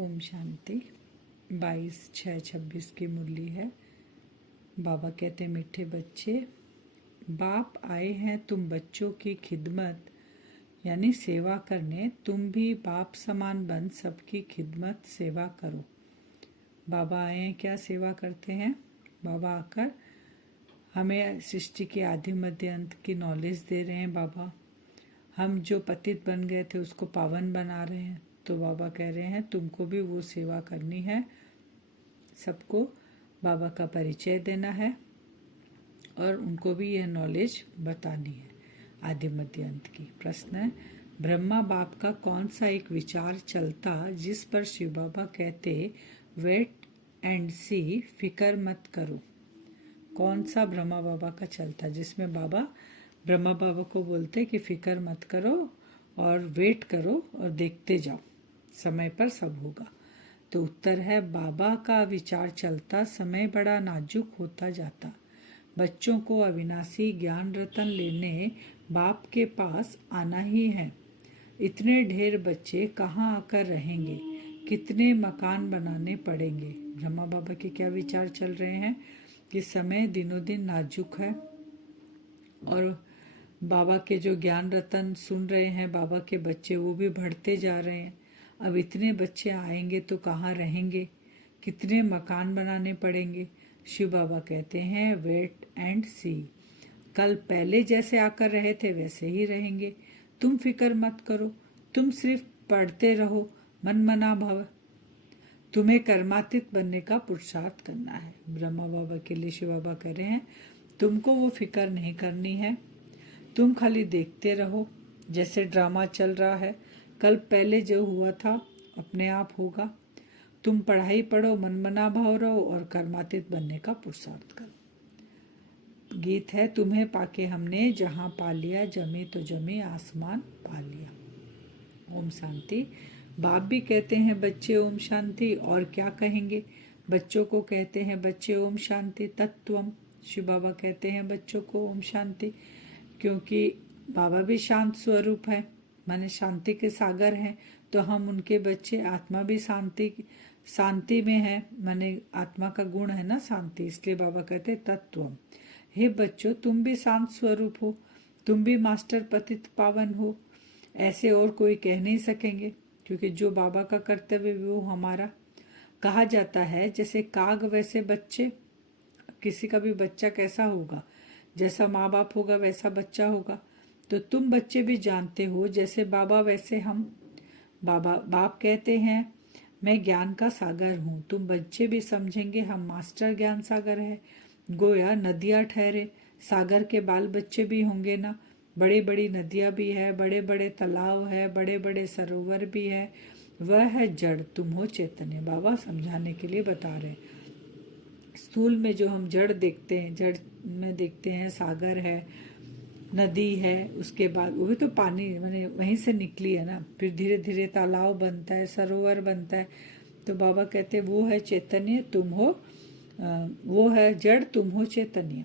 ओम शांति। 22/6/26 की मुरली है। बाबा कहते हैं, मीठे बच्चे, बाप आए हैं तुम बच्चों की खिदमत यानी सेवा करने। तुम भी बाप समान बन सबकी खिदमत सेवा करो। बाबा आए हैं, क्या सेवा करते हैं? बाबा आकर हमें सृष्टि के आदि मध्य अंत की नॉलेज दे रहे हैं। बाबा हम जो पतित बन गए थे उसको पावन बना रहे हैं। तो बाबा कह रहे हैं तुमको भी वो सेवा करनी है, सबको बाबा का परिचय देना है और उनको भी यह नॉलेज बतानी है आदि मध्य अंत की। प्रश्न है, ब्रह्मा बाप का कौन सा एक विचार चलता जिस पर शिव बाबा कहते वेट एंड सी, फिकर मत करो? कौन सा ब्रह्मा बाबा का चलता जिसमें बाबा ब्रह्मा बाबा को बोलते कि फिकर मत करो और वेट करो और देखते जाओ, समय पर सब होगा? तो उत्तर है, बाबा का विचार चलता समय बड़ा नाजुक होता जाता। बच्चों को अविनाशी ज्ञान रतन लेने बाप के पास आना ही है। इतने ढेर बच्चे कहाँ आकर रहेंगे, कितने मकान बनाने पड़ेंगे? ब्रह्मा बाबा के क्या विचार चल रहे हैं कि समय दिनों दिन नाजुक है और बाबा के जो ज्ञान रतन सुन रहे हैं बाबा के बच्चे, वो भी बढ़ते जा रहे हैं। अब इतने बच्चे आएंगे तो कहाँ रहेंगे, कितने मकान बनाने पड़ेंगे? शिव बाबा कहते हैं वेट एंड सी, कल पहले जैसे आकर रहे थे वैसे ही रहेंगे। तुम फिक्र मत करो, तुम सिर्फ पढ़ते रहो, मन मना भव। तुम्हें कर्मातीत बनने का पुरुषार्थ करना है। ब्रह्मा बाबा के लिए शिव बाबा कह रहे हैं तुमको वो फिक्र नहीं करनी है, तुम खाली देखते रहो जैसे ड्रामा चल रहा है। कल पहले जो हुआ था अपने आप होगा। तुम पढ़ाई पढ़ो, मनमना भाव रहो और कर्मातीत बनने का पुरुषार्थ करो। गीत है, तुम्हें पाके हमने जहां पा लिया, जमे तो जमे आसमान पा लिया। ओम शांति। बाप भी कहते हैं बच्चे ओम शांति, और क्या कहेंगे? बच्चों को कहते हैं बच्चे ओम शांति तत्वम। शिव बाबा कहते हैं बच्चों को ओम शांति, क्योंकि बाबा भी शांत स्वरूप है, माने शांति के सागर हैं। तो हम उनके बच्चे, आत्मा भी शांति में है, माने आत्मा का गुण है ना शांति, इसलिए बाबा कहते तत्वम। हे बच्चों, तुम भी शांत स्वरूप हो, तुम भी मास्टर पतित पावन हो। ऐसे और कोई कह नहीं सकेंगे, क्योंकि जो बाबा का कर्तव्य वो हमारा। कहा जाता है जैसे काग वैसे बच्चे। किसी का भी बच्चा कैसा होगा, जैसा माँ बाप होगा वैसा बच्चा होगा। तो तुम बच्चे भी जानते हो जैसे बाबा वैसे हम। बाप कहते हैं मैं ज्ञान का सागर हूँ। तुम बच्चे भी समझेंगे हम मास्टर ज्ञान सागर है। गोया नदियाँ ठहरे, सागर के बाल बच्चे भी होंगे ना। बड़ी बड़ी नदियाँ भी है, बड़े बड़े तालाब है, बड़े बड़े सरोवर भी है। वह है जड़, तुम हो चैतन्य। बाबा समझाने के लिए बता रहे हैं। स्थूल में जो हम जड़ देखते हैं, जड़ में देखते हैं सागर है, नदी है, उसके बाद वो भी तो पानी माने वहीं से निकली है ना। फिर धीरे धीरे तालाब बनता है, सरोवर बनता है। तो बाबा कहते हैं वो है चैतन्य, तुम हो वो है जड़, तुम हो चैतन्य।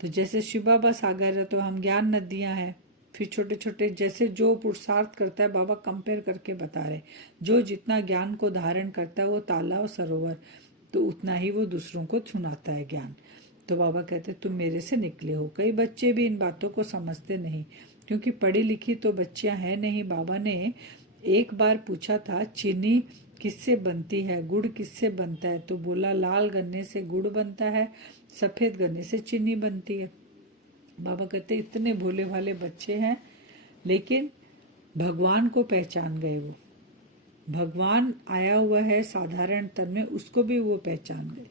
तो जैसे शिव बाबा सागर है तो हम ज्ञान नदियां हैं। फिर छोटे छोटे जैसे जो पुरुषार्थ करता है, बाबा कंपेयर करके बता रहे, जो जितना ज्ञान को धारण करता है वो तालाब सरोवर, तो उतना ही वो दूसरों को सुनाता है ज्ञान। तो बाबा कहते तुम मेरे से निकले हो। कई बच्चे भी इन बातों को समझते नहीं, क्योंकि पढ़ी लिखी तो बच्चियां हैं नहीं। बाबा ने एक बार पूछा था चीनी किससे बनती है, गुड़ किससे बनता है? तो बोला लाल गन्ने से गुड़ बनता है, सफेद गन्ने से चीनी बनती है। बाबा कहते इतने भोले भाले बच्चे हैं, लेकिन भगवान को पहचान गए। वो भगवान आया हुआ है साधारण तन में, उसको भी वो पहचान गए।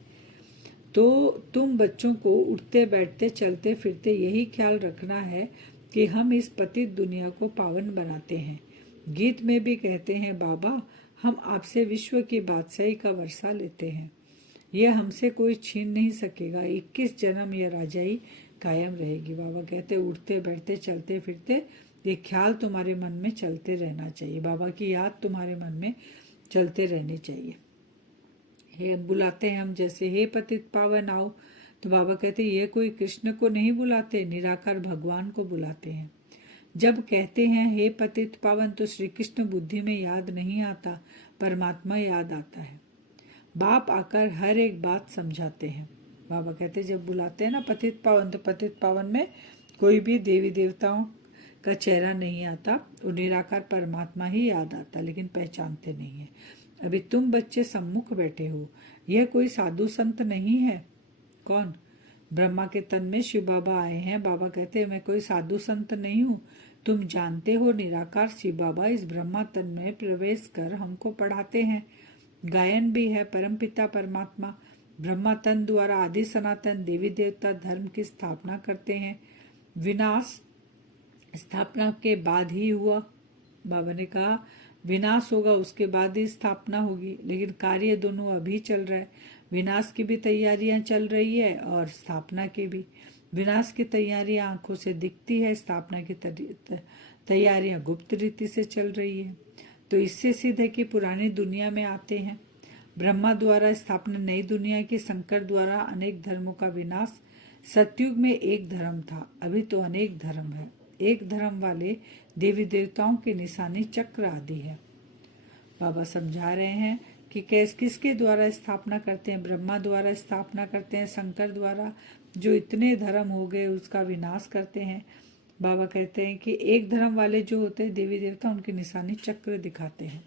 तो तुम बच्चों को उठते बैठते चलते फिरते यही ख्याल रखना है कि हम इस पतित दुनिया को पावन बनाते हैं। गीत में भी कहते हैं बाबा हम आपसे विश्व की बादशाही का वर्षा लेते हैं, यह हमसे कोई छीन नहीं सकेगा। 21 जन्म यह राजाई कायम रहेगी। बाबा कहते उठते बैठते चलते फिरते ये ख्याल तुम्हारे मन में चलते रहना चाहिए, बाबा की याद तुम्हारे मन में चलते रहनी चाहिए। हे बुलाते हैं हम जैसे हे पतित पावन आओ, तो बाबा कहते ये कोई कृष्ण को नहीं बुलाते, निराकार भगवान को बुलाते हैं। जब कहते हैं हे पतित पावन तो श्री कृष्ण बुद्धि में याद नहीं आता, परमात्मा याद आता है। बाप आकर हर एक बात समझाते हैं। बाबा कहते जब बुलाते हैं ना पतित पावन, तो पतित पावन में कोई भी देवी देवताओं का चेहरा नहीं आता, वो निराकार परमात्मा ही याद आता, लेकिन पहचानते नहीं है। अभी तुम बच्चे सम्मुख बैठे हो, यह कोई साधु संत नहीं है। कौन? ब्रह्मा के तन में शिव बाबा आए हैं। बाबा कहते हैं मैं कोई साधु संत नहीं हूँ। तुम जानते हो निराकार शिव बाबा इस ब्रह्मा तन में प्रवेश कर हमको पढ़ाते हैं। गायन भी है। परमपिता परमात्मा ब्रह्मा तन द्वारा आदि सनातन देवी देवता धर्म की स्थापना करते हैं। विनाश स्थापना के बाद ही हुआ। बाबा ने कहा विनाश होगा उसके बाद ही स्थापना होगी, लेकिन कार्य दोनों अभी चल रहा है। विनाश की भी तैयारियां चल रही है और स्थापना की भी। विनाश की तैयारियां आंखों से दिखती है, स्थापना की तैयारियां गुप्त रीति से चल रही है। तो इससे सिद्ध है कि पुरानी दुनिया में आते हैं। ब्रह्मा द्वारा स्थापना नई दुनिया की, शंकर द्वारा अनेक धर्मों का विनाश। सतयुग में एक धर्म था, अभी तो अनेक धर्म है। एक धर्म वाले देवी देवताओं के निशानी चक्र आदि है। बाबा समझा रहे हैं कि किसके द्वारा स्थापना करते हैं। ब्रह्मा द्वारा स्थापना करते हैं, शंकर द्वारा जो इतने धर्म हो गए उसका विनाश करते हैं। बाबा कहते हैं कि एक धर्म वाले जो होते हैं देवी देवता, उनकी निशानी चक्र दिखाते हैं।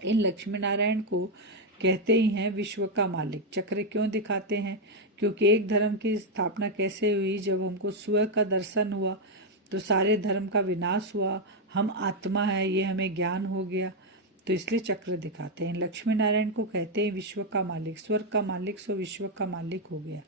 इन लक्ष्मी नारायण को कहते ही हैं विश्व का मालिक। चक्र क्यों दिखाते हैं? क्योंकि एक धर्म की स्थापना कैसे हुई? जब हमको स्व का दर्शन हुआ तो सारे धर्म का विनाश हुआ। हम आत्मा है ये हमें ज्ञान हो गया, तो इसलिए चक्र दिखाते हैं। लक्ष्मी नारायण को कहते हैं विश्व का मालिक। स्वर्ग का मालिक सो विश्व का मालिक हो गया।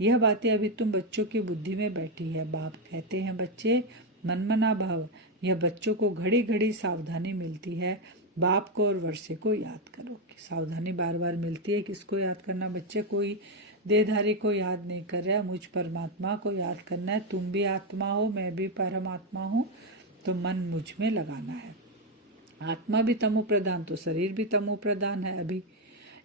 यह बातें अभी तुम बच्चों की बुद्धि में बैठी है। बाप कहते हैं बच्चे मनमना भव। यह बच्चों को घड़ी घड़ी सावधानी मिलती है। बाप को और वर्षे को याद करो। कि सावधानी बार बार मिलती है। किसको याद करना? बच्चे कोई देहधारी को याद नहीं कर रहा, मुझ परमात्मा को याद करना है। तुम भी आत्मा हो, मैं भी परमात्मा हूँ, तो मन मुझ में लगाना है। आत्मा भी तमो प्रधान तो शरीर भी तमो प्रधान है। अभी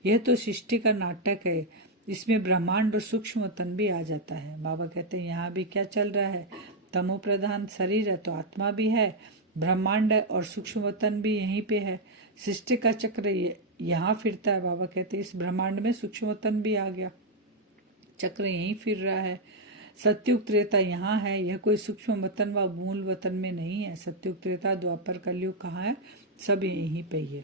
यह तो सृष्टि का नाटक है, इसमें ब्रह्मांड और सूक्ष्म तन भी आ जाता है। बाबा कहते हैं यहाँ भी क्या चल रहा है? तमो प्रधान शरीर है तो आत्मा भी है, ब्रह्मांड है और सूक्ष्म तन भी यहीं पे है। सृष्टि का चक्र यहाँ फिरता है। बाबा कहते हैं इस ब्रह्मांड में सूक्ष्म तन भी आ गया, चक्र यहीं फिर रहा है। सत्युग त्रेता यहाँ है, यह कोई सूक्ष्म वतन व मूल वतन में नहीं है। सत्युग त्रेता द्वापर कलयुग कहाँ है? सब यहीं पे ही है।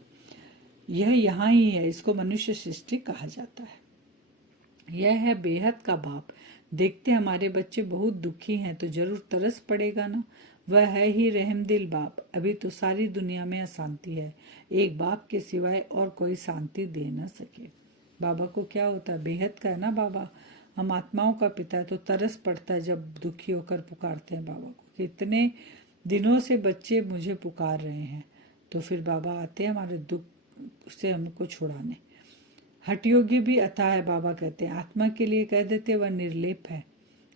यह यहाँ ही है, इसको मनुष्य सृष्टि कहा जाता है। यह है बेहद का बाप। देखते हमारे बच्चे बहुत दुखी हैं तो जरूर तरस पड़ेगा ना। वह है ही रहमदिल बाप। अभी तो सारी दुनिया में अशांति है, एक बाप के सिवाय और कोई शांति दे न सके। बाबा को क्या होता है? बेहद का है ना बाबा। हम आत्माओं का पिता है, तो तरस पड़ता है जब दुखी होकर पुकारते हैं बाबा को कि इतने दिनों से बच्चे मुझे पुकार रहे हैं। तो फिर बाबा आते हैं हमारे दुख से हमको छुड़ाने। हठयोगी भी अथाह है। बाबा कहते हैं आत्मा के लिए कह देते वह निर्लेप है।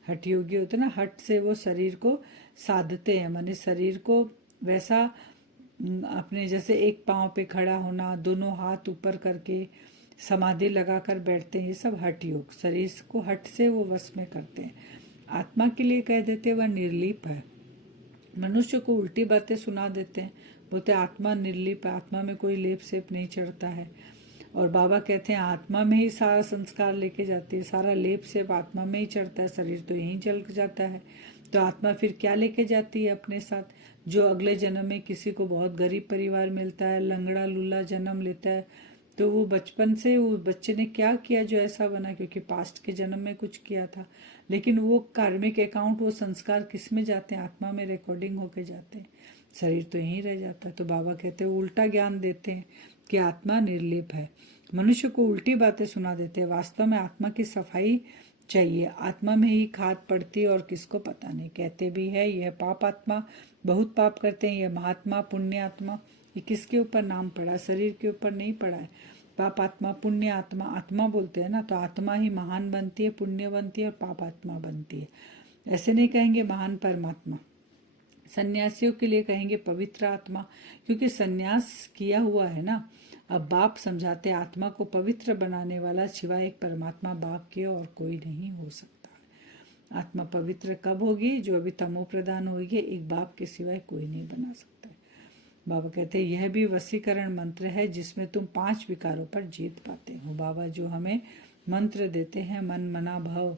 हठयोगी होते ना, हठ से वो शरीर को साधते हैं, माने शरीर को वैसा अपने जैसे एक पांव पे खड़ा होना, दोनों हाथ ऊपर करके समाधि लगाकर बैठते हैं, ये सब हठ योग। शरीर को हठ से वो वश में करते हैं। आत्मा के लिए कह देते वह निर्लीप है। मनुष्य को उल्टी बातें सुना देते हैं, बोलते आत्मा निर्लीप है, आत्मा में कोई लेप सेप नहीं चढ़ता है। और बाबा कहते हैं आत्मा में ही सारा संस्कार लेके जाती है, सारा लेप सेप आत्मा में ही चढ़ता है, शरीर तो यहीं जल जाता है। तो आत्मा फिर क्या लेके जाती है अपने साथ? जो अगले जन्म में किसी को बहुत गरीब परिवार मिलता है, लंगड़ा लूला जन्म लेता है, तो वो बचपन से वो बच्चे ने क्या किया जो ऐसा बना? क्योंकि पास्ट के जन्म में कुछ किया था, लेकिन वो कार्मिक अकाउंट, वो संस्कार किस में जाते हैं? आत्मा में रिकॉर्डिंग होके जाते हैं, शरीर तो यहीं रह जाता है। तो बाबा कहते हैं उल्टा ज्ञान देते हैं कि आत्मा निर्लेप है। मनुष्य को उल्टी बातें सुना देते हैं। वास्तव में आत्मा की सफाई चाहिए, आत्मा में ही खाद पड़ती है और किसको पता नहीं। कहते भी है यह पाप आत्मा बहुत पाप करते हैं, यह महात्मा पुण्य आत्मा। ये किसके ऊपर नाम पड़ा? शरीर के ऊपर नहीं पड़ा है। पाप आत्मा पुण्य आत्मा, आत्मा बोलते हैं ना, तो आत्मा ही महान बनती है, पुण्य बनती है और पाप आत्मा बनती है। ऐसे नहीं कहेंगे महान परमात्मा। सन्यासियों के लिए कहेंगे पवित्र आत्मा, क्योंकि सन्यास किया हुआ है ना। अब बाप समझाते आत्मा को पवित्र बनाने वाला सिवाय एक परमात्मा बाप के और कोई नहीं हो सकता। आत्मा पवित्र कब होगी? जो अभी तमो प्रदान होगी, एक बाप के सिवाय कोई नहीं बना सकता है। बाबा कहते हैं यह भी वशीकरण मंत्र है जिसमें तुम 5 विकारों पर जीत पाते हो। बाबा जो हमें मंत्र देते हैं मन मना भव,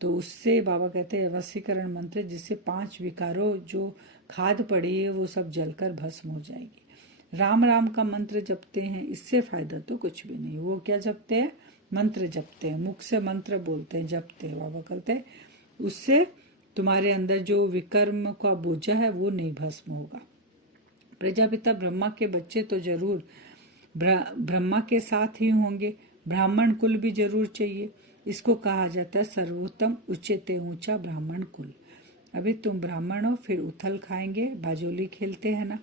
तो उससे बाबा कहते हैं वशीकरण मंत्र जिससे 5 विकारों जो खाद पड़ी है वो सब जलकर भस्म हो जाएगी। राम राम का मंत्र जपते हैं, इससे फायदा तो कुछ भी नहीं। वो क्या जपते हैं? मंत्र जपते हैं, मुख से मंत्र बोलते हैं, जपते हैं। बाबा कहते हैं उससे तुम्हारे अंदर जो विकर्म का बोझा है वो नहीं भस्म होगा। प्रजापिता ब्रह्मा के बच्चे तो जरूर ब्रह्मा के साथ ही होंगे, ब्राह्मण कुल भी जरूर चाहिए। इसको कहा जाता है सर्वोत्तम उच्चते ऊंचा ब्राह्मण कुल। अभी तुम ब्राह्मण हो, फिर उथल खाएंगे, बाजोली खेलते हैं ना।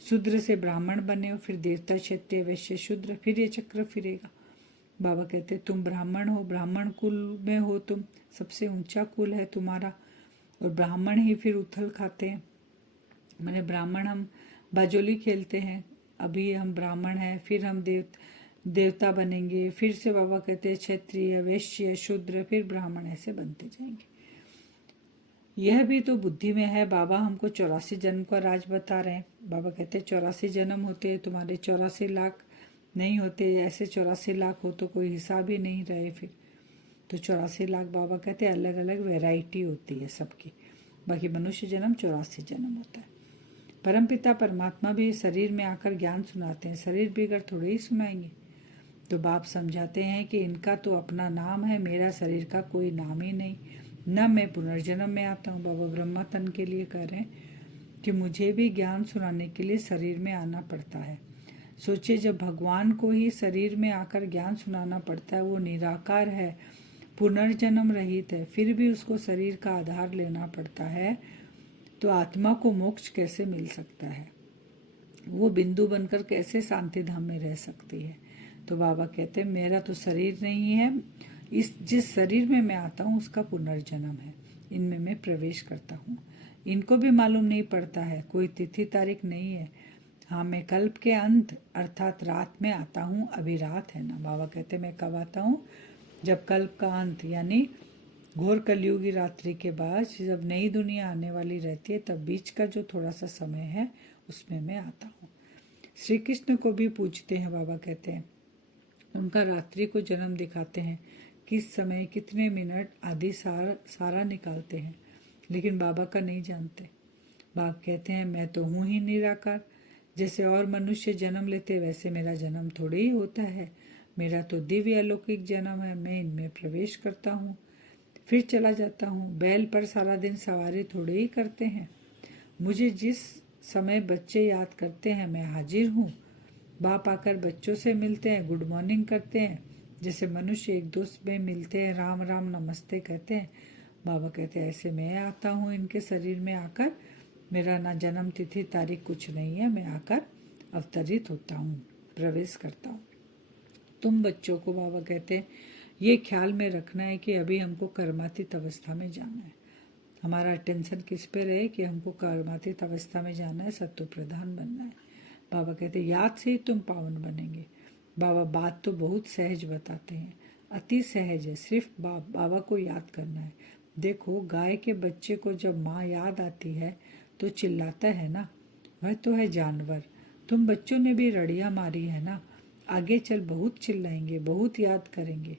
शूद्र से ब्राह्मण बने हो, फिर देवता क्षत्रिय वैश्य शूद्र, फिर ये चक्र फिरेगा। बाबा कहते तुम ब्राह्मण हो, ब्राह्मण कुल में हो, तुम सबसे ऊंचा कुल है तुम्हारा, और ब्राह्मण ही फिर उथल खाते हैं। मैंने ब्राह्मण हम बाजोली खेलते हैं, अभी हम ब्राह्मण हैं, फिर हम देवता बनेंगे, फिर से बाबा कहते हैं क्षत्रिय वैश्य शूद्र, फिर ब्राह्मण, ऐसे बनते जाएंगे। यह भी तो बुद्धि में है। बाबा हमको 84 जन्म का राज बता रहे हैं। बाबा कहते हैं 84 जन्म होते हैं तुम्हारे, 84 लाख नहीं होते। ऐसे 84 लाख हो तो कोई हिसाब ही नहीं रहे फिर तो 84 लाख। बाबा कहते हैं अलग अलग वैरायटी होती है सबकी, बाकी मनुष्य जन्म 84 जन्म होता है। परमपिता परमात्मा भी शरीर में आकर ज्ञान सुनाते हैं, शरीर भी अगर थोड़े ही सुनाएंगे। तो बाप समझाते हैं कि इनका तो अपना नाम है, मेरा शरीर का कोई नाम ही नहीं, न मैं पुनर्जन्म में आता हूँ। बाबा ब्रह्मा तन के लिए कह रहे हैं कि मुझे भी ज्ञान सुनाने के लिए शरीर में आना पड़ता है। सोचिए जब भगवान को ही शरीर में आकर ज्ञान सुनाना पड़ता है, वो निराकार है, पुनर्जन्म रहित है, फिर भी उसको शरीर का आधार लेना पड़ता है, तो आत्मा को मोक्ष कैसे मिल सकता है? वो बिंदु बनकर कैसे शांति धाम में रह सकती है? तो बाबा कहते हैं मेरा तो शरीर नहीं है, जिस शरीर में मैं आता हूँ उसका पुनर्जन्म है, इनमें मैं प्रवेश करता हूँ। इनको भी मालूम नहीं पड़ता है, कोई तिथि तारीख नहीं है। हाँ, मैं कल्प के अंत अर्थात रात में आता हूँ, अभी रात है ना। बाबा कहते मैं कब आता हूँ? जब कल्प का अंत यानी घोर कलयुगी रात्रि के बाद जब नई दुनिया आने वाली रहती है, तब बीच का जो थोड़ा सा समय है उसमें मैं आता हूँ। श्री कृष्ण को भी पूछते हैं, बाबा कहते हैं उनका रात्रि को जन्म दिखाते हैं, किस समय कितने मिनट आदि सारा निकालते हैं, लेकिन बाबा का नहीं जानते। बाबा कहते हैं मैं तो हूँ ही निराकार, जैसे और मनुष्य जन्म लेते वैसे मेरा जन्म थोड़े ही होता है। मेरा तो दिव्य अलौकिक जन्म है, मैं इनमें प्रवेश करता हूँ फिर चला जाता हूँ। बैल पर सारा दिन सवारी थोड़े ही करते हैं। मुझे जिस समय बच्चे याद करते हैं मैं हाजिर हूँ। बाप आकर बच्चों से मिलते हैं, गुड मॉर्निंग करते हैं, जैसे मनुष्य एक दोस्त में मिलते हैं, राम राम नमस्ते कहते हैं। बाबा कहते हैं ऐसे मैं आता हूँ इनके शरीर में आकर, मेरा ना जन्म तिथि तारीख कुछ नहीं है, मैं आकर अवतरित होता हूँ, प्रवेश करता हूँ। तुम बच्चों को बाबा कहते हैं ये ख्याल में रखना है कि अभी हमको कर्मातीत अवस्था में जाना है। हमारा अटेंशन किस पे रहे कि हमको कर्मातीत अवस्था में जाना है, सत्व प्रधान बनना है। बाबा कहते याद से ही तुम पावन बनेंगे। बाबा बात तो बहुत सहज बताते हैं, अति सहज है, सिर्फ बाबा को याद करना है। देखो गाय के बच्चे को जब माँ याद आती है तो चिल्लाता है ना, वह तो है जानवर। तुम बच्चों ने भी रड़ियाँ मारी है ना, आगे चल बहुत चिल्लाएंगे, बहुत याद करेंगे।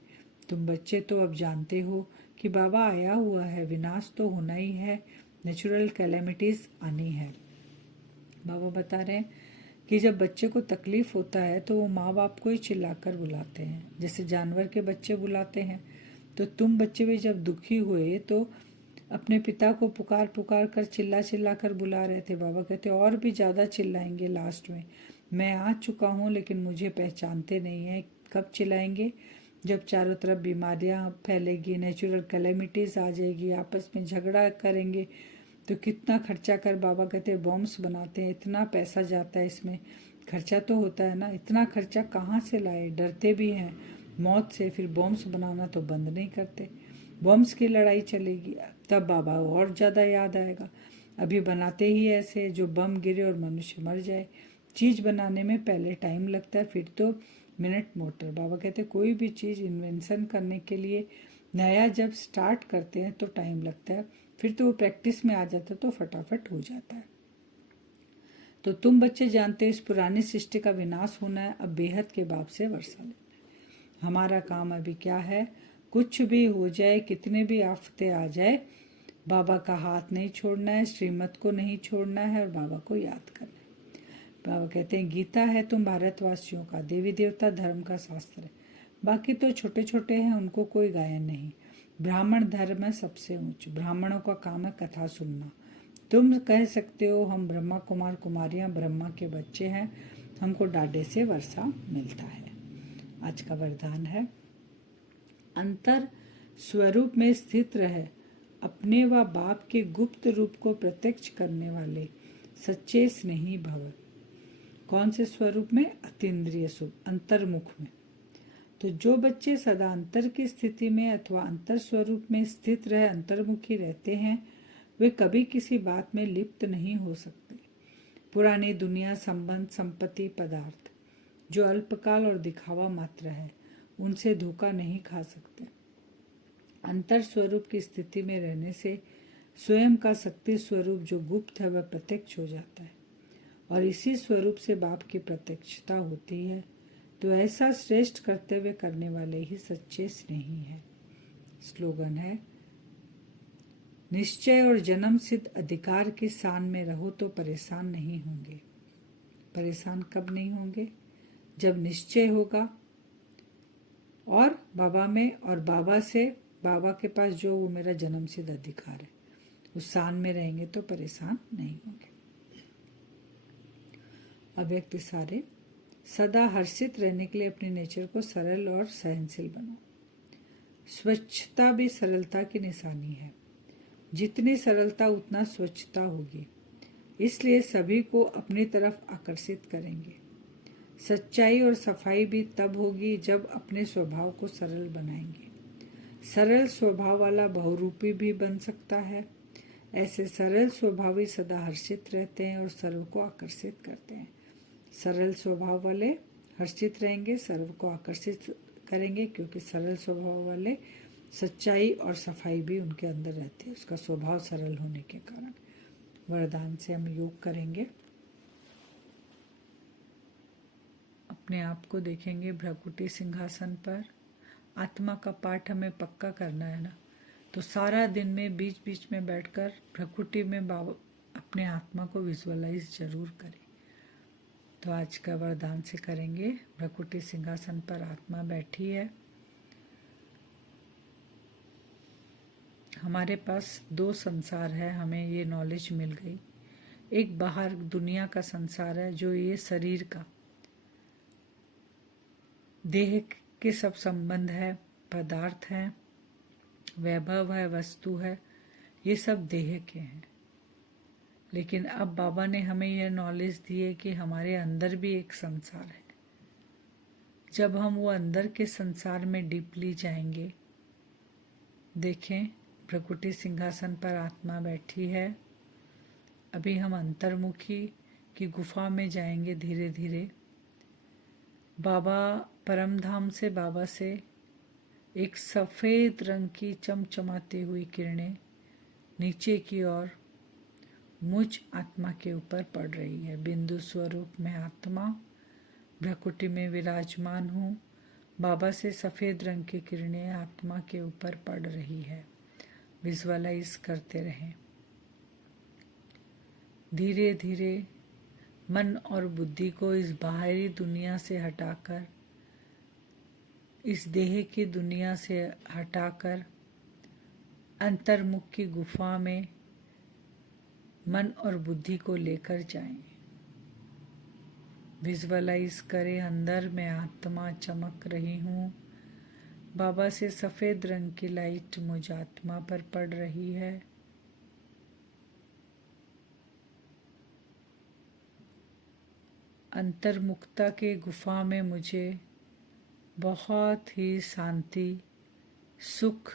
तुम बच्चे तो अब जानते हो कि बाबा आया हुआ है, विनाश तो होना ही है, नेचुरल कैलेमिटीज आनी है। बाबा बता रहे हैं कि जब बच्चे को तकलीफ होता है तो वो माँ बाप को ही चिल्लाकर बुलाते हैं, जैसे जानवर के बच्चे बुलाते हैं। तो तुम बच्चे भी जब दुखी हुए तो अपने पिता को पुकार पुकार कर चिल्ला कर बुला रहे थे। बाबा कहते और भी ज़्यादा चिल्लाएंगे लास्ट में। मैं आ चुका हूँ लेकिन मुझे पहचानते नहीं है। कब चिल्लाएंगे? जब चारों तरफ बीमारियाँ फैलेगी, नेचुरल कैलेमिटीज़ आ जाएगी, आपस में झगड़ा करेंगे, तो कितना खर्चा कर बाबा कहते हैं बॉम्ब्स बनाते हैं, इतना पैसा जाता है इसमें, खर्चा तो होता है ना, इतना खर्चा कहाँ से लाए? डरते भी हैं मौत से, फिर बॉम्ब्स बनाना तो बंद नहीं करते। बॉम्ब्स की लड़ाई चलेगी तब बाबा और ज़्यादा याद आएगा। अभी बनाते ही ऐसे जो बम गिरे और मनुष्य मर जाए। चीज़ बनाने में पहले टाइम लगता है, फिर तो मिनट मोटर। बाबा कहते कोई भी चीज़ इन्वेंशन करने के लिए नया जब स्टार्ट करते हैं तो टाइम लगता है, फिर तो वो प्रैक्टिस में आ जाता है तो फटाफट हो जाता है। तो तुम बच्चे जानते हो इस पुरानी सृष्टि का विनाश होना है, अब बेहद के बाप से वर्षा लेना है। हमारा काम अभी क्या है, कुछ भी हो जाए, कितने भी आफतें आ जाए, बाबा का हाथ नहीं छोड़ना है, श्रीमत को नहीं छोड़ना है और बाबा को याद करना है। बाबा कहते हैं गीता है तुम भारतवासियों का, देवी देवता धर्म का शास्त्र है, बाकी तो छोटे छोटे हैं, उनको कोई गायन नहीं। ब्राह्मण धर्म है सबसे ऊंच, ब्राह्मणों का काम है कथा सुनना। तुम कह सकते हो हम ब्रह्मा कुमार कुमारियां ब्रह्मा के बच्चे हैं, हमको डाडे से वर्षा मिलता है। आज का वरदान है अंतर स्वरूप में स्थित रहे अपने व बाप के गुप्त रूप को प्रत्यक्ष करने वाले सच्चे स्नेही भव। कौन से स्वरूप में? अतीन्द्रिय सुख, अंतर्मुख में। तो जो बच्चे सदा अंतर की स्थिति में अथवा अंतर स्वरूप में स्थित रहे अंतर्मुखी रहते हैं, वे कभी किसी बात में लिप्त नहीं हो सकते। पुरानी दुनिया, संबंध, संपत्ति, पदार्थ जो अल्पकाल और दिखावा मात्र है, उनसे धोखा नहीं खा सकते। अंतर स्वरूप की स्थिति में रहने से स्वयं का शक्ति स्वरूप जो गुप्त है वह प्रत्यक्ष हो जाता है और इसी स्वरूप से बाप की प्रत्यक्षता होती है। तो ऐसा श्रेष्ठ कर्तव्य करने वाले ही सच्चे स्नेही हैं। स्लोगन है निश्चय और जन्म सिद्ध अधिकार की सान में रहो तो परेशान नहीं होंगे। परेशान कब नहीं होंगे? जब निश्चय होगा और बाबा में और बाबा से, बाबा के पास जो वो मेरा जन्म सिद्ध अधिकार है, उस सान में रहेंगे तो परेशान नहीं होंगे। अव्यक्त सारे सदा हर्षित रहने के लिए अपने नेचर को सरल और सहनशील बनाओ। स्वच्छता भी सरलता की निशानी है। जितनी सरलता उतना स्वच्छता होगी, इसलिए सभी को अपनी तरफ आकर्षित करेंगे। सच्चाई और सफाई भी तब होगी जब अपने स्वभाव को सरल बनाएंगे। सरल स्वभाव वाला बहुरूपी भी बन सकता है। ऐसे सरल स्वभावी सदा हर्षित रहते हैं और सर्व को आकर्षित करते हैं। सरल स्वभाव वाले हर्षित रहेंगे, सर्व को आकर्षित करेंगे, क्योंकि सरल स्वभाव वाले सच्चाई और सफाई भी उनके अंदर रहती है, उसका स्वभाव सरल होने के कारण। वरदान से हम योग करेंगे। अपने आप को देखेंगे भ्रकुटी सिंहासन पर। आत्मा का पाठ हमें पक्का करना है ना, तो सारा दिन में बीच बीच में बैठकर भ्रकुटी में बाबा अपने आत्मा को विजुअलाइज जरूर करें। तो आज का वरदान से करेंगे। भ्रकुटी सिंहासन पर आत्मा बैठी है। हमारे पास दो संसार है, हमें ये नॉलेज मिल गई। एक बाहर दुनिया का संसार है, जो ये शरीर का, देह के सब संबंध है, पदार्थ है, वैभव है, वस्तु है, ये सब देह के हैं। लेकिन अब बाबा ने हमें यह नॉलेज दी है कि हमारे अंदर भी एक संसार है। जब हम वो अंदर के संसार में डीपली जाएंगे, देखें भ्रकुटी सिंहासन पर आत्मा बैठी है। अभी हम अंतर्मुखी की गुफा में जाएंगे धीरे धीरे। बाबा परम धाम से, बाबा से एक सफेद रंग की चमचमाती हुई किरणें नीचे की ओर मुझ आत्मा के ऊपर पड़ रही है। बिंदु स्वरूप में आत्मा भ्रकुटी में विराजमान हूँ। बाबा से सफेद रंग की किरणें आत्मा के ऊपर पड़ रही है। विजुअलाइज करते रहें। धीरे धीरे मन और बुद्धि को इस बाहरी दुनिया से हटाकर, इस देह की दुनिया से हटाकर अंतर्मुख की गुफा में मन और बुद्धि को लेकर जाएं। विजुअलाइज करें अंदर मैं आत्मा चमक रही हूँ। बाबा से सफेद रंग की लाइट मुझ आत्मा पर पड़ रही है। अंतर्मुखता के गुफा में मुझे बहुत ही शांति, सुख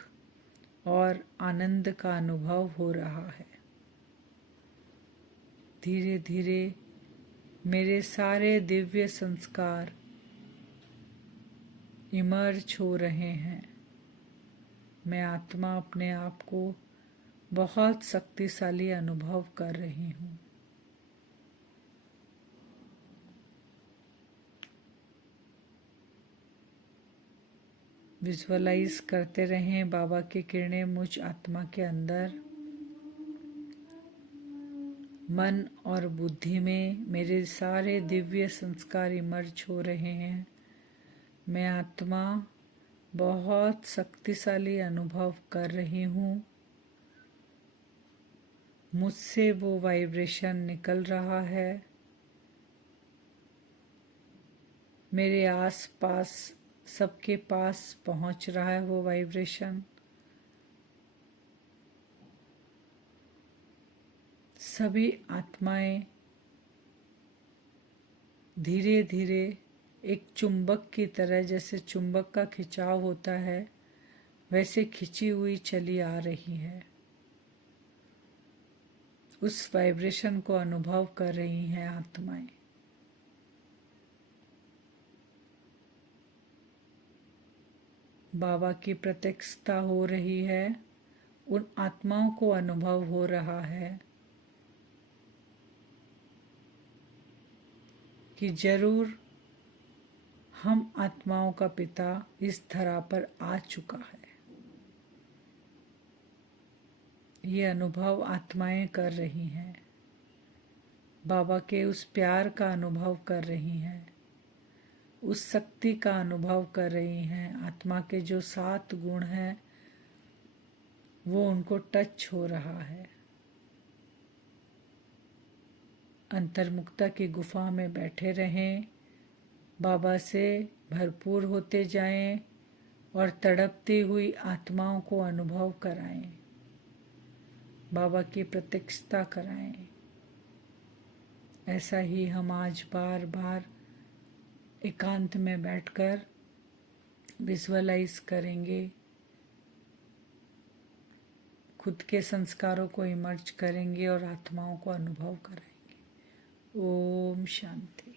और आनंद का अनुभव हो रहा है। धीरे धीरे मेरे सारे दिव्य संस्कार इमर्ज हो रहे हैं। मैं आत्मा अपने आप को बहुत शक्तिशाली अनुभव कर रही हूँ। विजुअलाइज करते रहें बाबा की किरणें मुझ आत्मा के अंदर। मन और बुद्धि में मेरे सारे दिव्य संस्कार इमर्ज हो रहे हैं। मैं आत्मा बहुत शक्तिशाली अनुभव कर रही हूँ। मुझसे वो वाइब्रेशन निकल रहा है। मेरे आस पास सबके पास पहुंच रहा है वो वाइब्रेशन। सभी आत्माएं धीरे धीरे एक चुंबक की तरह, जैसे चुंबक का खिंचाव होता है वैसे खिंची हुई चली आ रही है। उस वाइब्रेशन को अनुभव कर रही हैं आत्माएं। बाबा की प्रत्यक्षता हो रही है। उन आत्माओं को अनुभव हो रहा है कि जरूर हम आत्माओं का पिता इस धरा पर आ चुका है। ये अनुभव आत्माएं कर रही हैं। बाबा के उस प्यार का अनुभव कर रही हैं, उस शक्ति का अनुभव कर रही हैं। आत्मा के जो 7 गुण हैं वो उनको टच हो रहा है। अंतर्मुक्ता की गुफा में बैठे रहें, बाबा से भरपूर होते जाएं और तड़पती हुई आत्माओं को अनुभव कराएं, बाबा की प्रत्यक्षता कराएं। ऐसा ही हम आज बार बार एकांत में बैठकर विजुअलाइज करेंगे, खुद के संस्कारों को इमर्ज करेंगे और आत्माओं को अनुभव कराएंगे। ओम शांति।